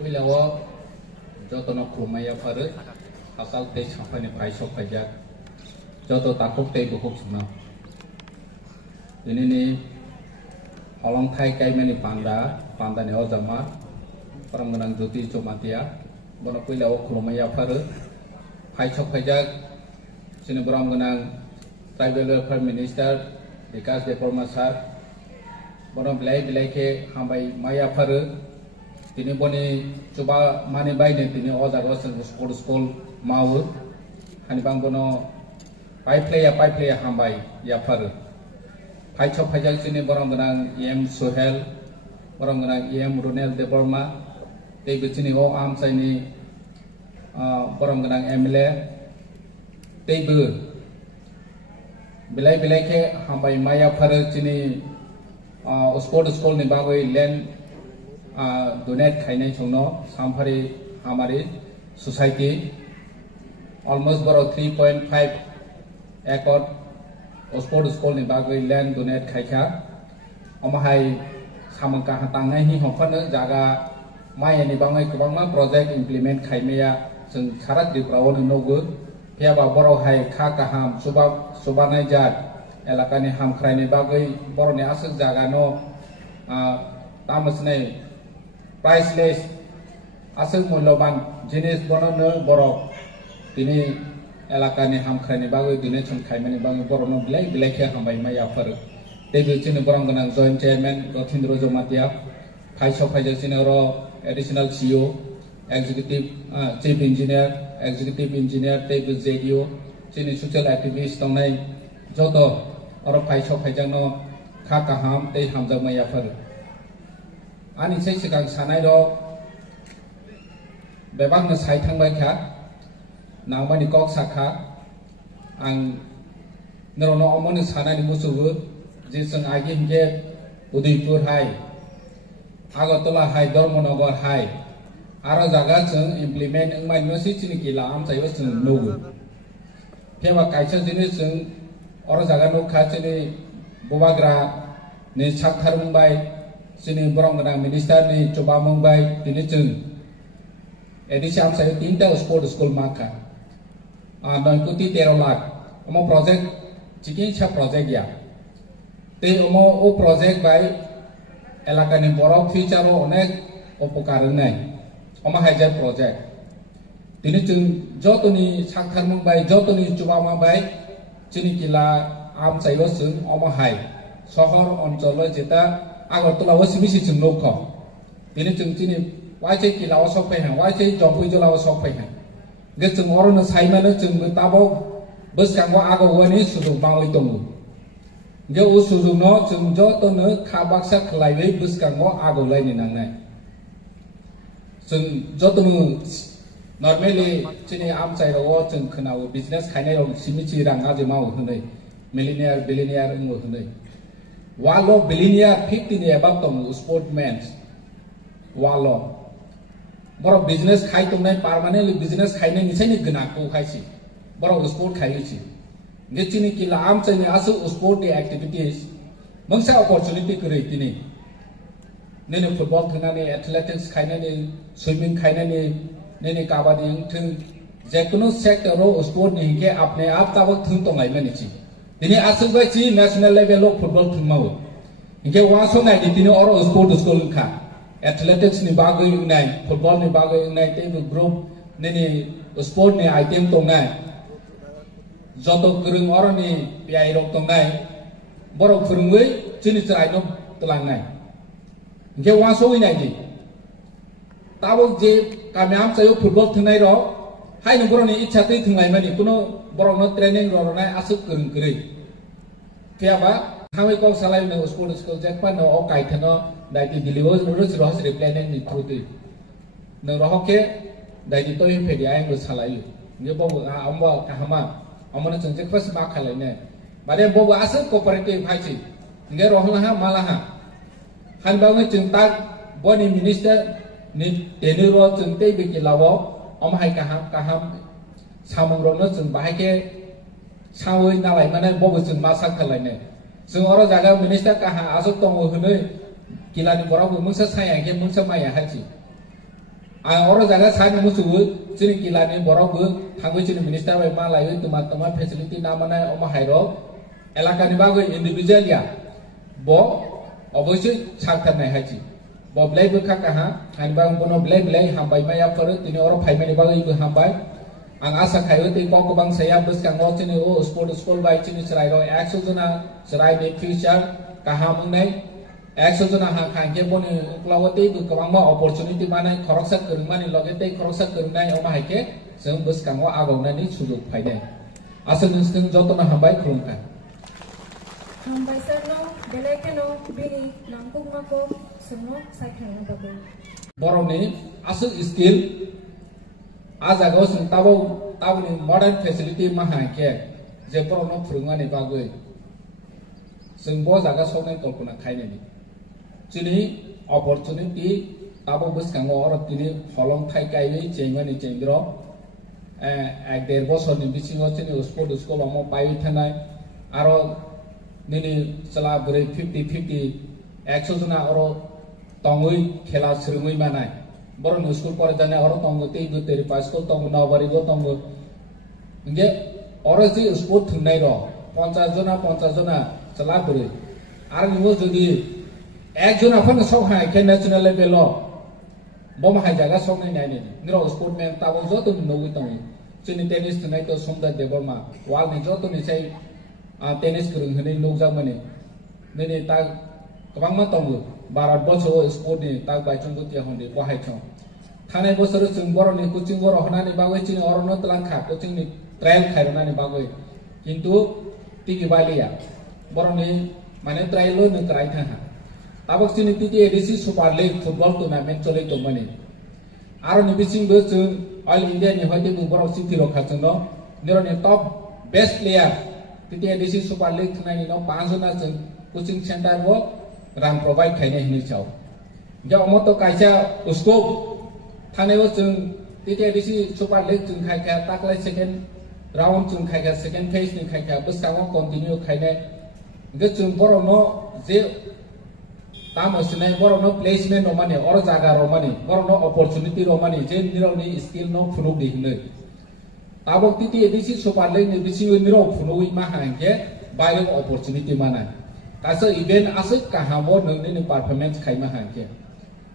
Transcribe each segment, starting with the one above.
Puilawo joto no krumaya faru asal te sampai ni paisok pajak joto takuk te bukuk semua. Ini ni holong thai kai meni panda ni ojama orang menang juti comatia bono puilawo krumaya faru paisok pajak sini orang menang tribal welfare minister Vikas Deparma sar bono bilai ke hambai maya faru tini boni coba mani bayi ni tini oda rosen school mau hani bang bono pai player hambai ya faru pai chop pajak sini borong benang em Sohel borong benang em Ronel Deborma te sini o am sai ni borong benang MLA te bilai ke hambai maya faru sini school ni bagoi len donate खाइनाय संनो सामफारि हमारी society almost boro 3.5 acre sport school ni bagoi land donate खाइखा अमाहाय सामंका हातांनाय नि हफानो जागा माय नि बाङै गोबांमा project implement खाइनाया जों सारा दिफ्राव नोगो फेबा बरो हाय खा गाहाम सुबानाय जात एलाकानि हामख्रायनि बागै बरनि आसक जागानो तामसनै priceless asal मूल्यवान जिनिस बननो बरफ दिनै एलाकानि हामख्रायनि बागै दिनै खायमानि बागै बरनो बिलाइ के हामबाय मायाफोर देबिचिनो बरं गोनां जॉइंट चेयरमैन रथिन्द्र जमातिया फाइसो फाइजसिनो र additional CEO executive chief engineer तेबु जेडीओ चिनि सोशल एक्टिविस्ट दंनाय जत और फाइसो फाइजनो खा गाहाम ते हामजा मायाफोर ani sai sigang sanai ro bebang na sai thangbai kha nangmani kok sakha ang nerono omoni sanai ni musugu je sing agi hingge Udaipur hai Agartala hai Dharmanagar hai aro jaga sing implement engmai nosi chini kila am sai sing nugu pheba kaisa jinis sing oro jaga no kha chini bobagra ni sakthar mumbai sini borong menang minister ni coba mumbai ini jeng edisi am saya tinta sport school maka non ikuti 13 lakh omo project cikin cha project ya te omo o project bai elaka ni borok future o onek opokar nai omo haja project ini jeng jotoni sakthar mumbai jotoni coba mumbai sini kila am saya sing omo hai sohor oncolo jeta Agartala wasibisi chung nokho ini chung chini waisai kilawa sokpai han waisai jongpui jolawa sokpai han ge chung orono saimano chung tabo boskango agawani suduk bangoi tongo ge u suduk no chung jotono khabaksa khlaibai boskango agawlaini nangnai chung jotono normally chini amchai ro chung khnawo business khainai ro simichi rang ajemawo hunai billionaire ngo hunai Walo billionaire 50 ni above tom sportmen walo boro business khai tongnai permanently business khainai ni saini gna ko khaisi boro sport khaichi ngechini kila am chaini asu sport activities mangsa opportunity krai tini nene football thanani athletics khainani swimming khainani nene kabaddi thing jekono sector ro sport ni ke apne ap tabak thung tongai mani chi ini asal baci national level of football team mau. Ingke waso nai di tini orang sport school ka. Athletics ni bagai nai, football ni bagai nai, tebu group ni sport ni item tong nai. Joto kerung orang ni piai rok tong nai. Borok kerungwe jenis cerai no telang nai. Ingke waso nai di. Tabok je kami am sayo football tenai ro. Hai ni borok ni ichate tengai mani kuno borok no training ro nai asuk kerung keri. Tiaba kami kau salai no sport school jakpan no okai thano dai di deliver urus rohs replanning ni truti. No rohoke dai di toi pedi ai no salai. Nge bobo amba kahama amana chung jakpas ma khalai ne. Bade bobo asuk cooperative hai chi. Nge rohlaha malaha. Han bangai chung tak boni minister ni teniro chung tei biki lawo om hai kaham samung rono chung bahai ke sawi nalai mana bobo chung masak khalai ne. Sung oro jaga minister kaha asuk tongo hunoi kilani borok mungsa saya ke mungsa maya haji oro jaga sani musubu chini kilani borokbu thangui chini minister bai ma lai tuma facility namana oma hairo elakani bagoi individual ya bo obosoi saktarnai hachi bo blai bu kakaha han bang bono blai hambai maya pore tini oro phaimani bagoi bu hambai ang asa khayo te ko bang saya buskang o chini o sport school bai chini serai ro 100 jona serai ni future kaham nai 100 jona ha khangke boni uklawati bu kabang ma opportunity mane khoroksa kurmani logete khoroksa kurnai oma haike जों बुसकांगो आगावनायनि सुजुग फायदे आसन नोंसों जतन हामबाय खुलुमबाय हामबायसरनो बेलेकेनो बिनि नांगुमाखौ सोंनो सायखांनो बागै बर'नि आसु स्किल आजागाव जों ताबनि मडार्न फेसिलिटी माहाके जे बर'नो फोरोंनानै बागै जों ब जागा सौनाय कल्पना खायनायनि दिनै अपरचुनिटी ताबो बुसकांगो अर दिनै हलं थाइकायै जेंमानि जेंग्र एक देर बছरनि बिथिङाव जोंनि स्पर्ट स्कुलाव म पाइ थानाय आरो निनि चला बोरै 50-50 100 जना अरो तंगै खेला सोलोङै मानाय बर'नि स्कुल फरायजानाय अरो तंगै दै गोतेरि पास्कुल तंगै नावबारिबो तंगै इंगे अरो जि स्पर्ट थुननाय र 50 जना चला बोरै आरो निबो जुदि एक जना फन सहाय के नेशनल लेभेल बम हाय जागा सौनाय नायनि निरो स्पोर्टमेन ताबो जत नोगै तंगै जोंनि टेनिस थुनाय तो समदर देबरमा वाल नि जत निसाय टेनिस फोरों होनै नौजामोनि नैनि ता गोबां मा तंगै भारत बर्षआव स्पोर्ट नि ता बायचंगुतिया हन्दे बाहायथं थानाय बोसोर जों बर'नि कोचिं बर' होनानै बागै चिनि अरनो तलांखा कोचिं नि ट्रायल खायरनानै बागै किन्तु तिगि बालिया बर'नि माने ट्रायलो न कराय थाहा ताबक चिनि तिति एडिसि सुपार लीग फुटबल टुर्नामेंट चलै दंमोन आरो नि बिसिंबो जों ऑल इंडिया नि हयते बर' सिटि रखा जोंनो निरनि टॉप बेस्ट प्लेयर तिति एडिसि सुपार लीग थुनायनि न 5 जना जों कोचिं सेंटर वो रां प्रोवाइड खायनाय हिनि चाव जे अमतो कायसा उसको थानेव जों तिति एडिसि सुपार लीग जों खायखा ताकलाय सेकेंड राउंड जों खायखा सेकेंड फेज नि खायखा बस्काङाव कन्टिन्यू खायनाय जे जों बर'नो जे तामसनाय बर'नो प्लेसमेंट रमानि और जागा रमानि बर'नो अपॉर्चुनिटी रमानि जे निरौनि स्किल नो फुनुक दिहनो ताबक तिति एडिसि सुपार लीग नि बिसिङो निरौ फुनुइ मा हांके बायरो अपॉर्चुनिटी माना तासो इवेंट आसो काहाबो नोंनि परफॉर्मेंस खायमा हांके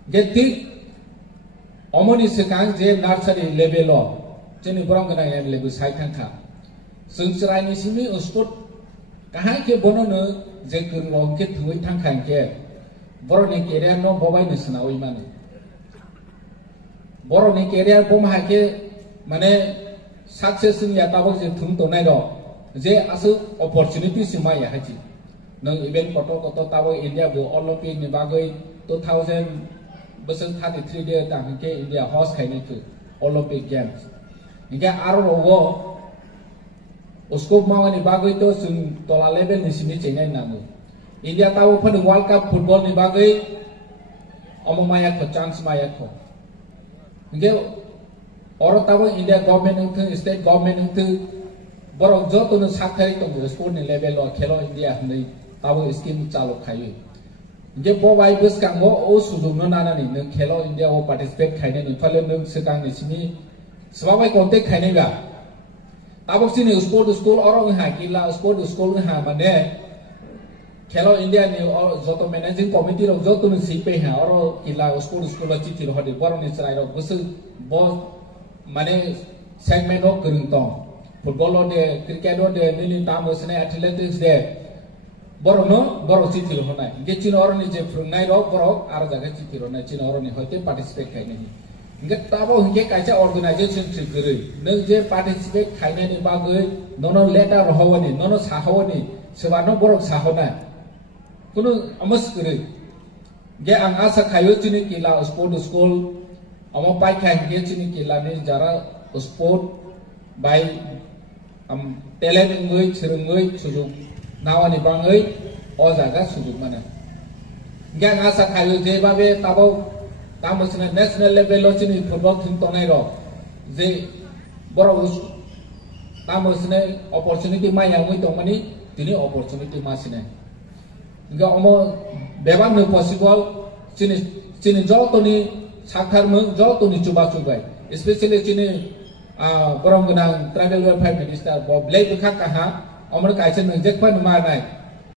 जे थिक अमनि सिगां जे नार्सारी लेभेल जेनि बरं गोनां लेभेल साइखांखा जों सरायनि सिमि स्पोर्ट काहाय के बननो जे गोरं के थुइ थांखांके बर'नि केरियार न बबायनो सोनावै माने बर'नि केरियार बमहाके माने सक्सेस या ताबक जे थुम तनाय र जे आसो अपॉर्चुनिटी सिमाया हाजि नों इवेंट कत ताबो इंडिया बो ओलंपिक नि बागै 2000 बोसोर 33 दे तांके इंडिया होस्ट खायनायखो ओलंपिक गेम्स इनके आरो रगो उसको मावनि बागै तो जों तला लेभेल नि सिनि चेनाय नामो इंडिया ताबो फन वर्ल्ड कप फुटबल नि बागै अममाया को चांस माया को इनके और ताबो इंडिया गवर्नमेंट नथु स्टेट गवर्नमेंट नथु बरं जतनो साथाय तो स्पोर्ट नि लेभेल खेलो इंडिया नै ताबो स्कीम चालू खायो जे बबाय बस्कांगो ओ सुजुगनो नानानि नों खेलो इंडिया ओ पार्टिसिपेट खायने नि फले नों सिगांनि सिनि सबाबाय कन्टेक्ट खायनेबा ताबो सिनि स्पोर्ट स्कूल और हा किला स्पोर्ट स्कूल हा माने खेलो इंडिया नि और जतो मैनेजिंग कमिटी रो जतो सिपे हा और किला स्पोर्ट स्कूल चिथि रहदि बरनि सराय रो गोसो ब माने सेगमेंट अफ गरुं दं फुटबल दे क्रिकेट दे निनि तामसने एथलेटिक्स दे बरनो बर चिथि रहनाय जे चिन अरनि जे फोरोंनाय रो बर आरो जागा चिथि रहनाय चिन अरनि हयते पार्टिसिपेट खायनायनि इंगे ताबो हिंगे कायसा अर्गेनाइजेशन सिगरै नों जे पार्टिसिपेट खायनायनि बागै ननो लेटार रहवनि ननो साहवनि सोबानो बरक साहना कुनु अमस गरै जे आं आसा खायो चिनि किला स्पोर्ट स्कूल अम पाइखा हिंगे चिनि किलानि जारा स्पोर्ट बाय टेलेन्ट ngै सोलोङै सुजुग नावानि बाङै अ जागा सुजुग माने इंगे आं आसा खायो जे बाबे ताबो तामसने नेशनल लेभेल चिनि फुटबल थिं तनाय र जे बर तामसने अपॉर्चुनिटी माया मै दंमानि दिनि अपॉर्चुनिटी मासिने इंगे अम बेबां नो पसिबल चिनि जतनि sakar mung jo to ni chuba chubai especially chini borong gunang travel welfare minister bob lay bekha kaha amr kaisen nang jekpan ma nai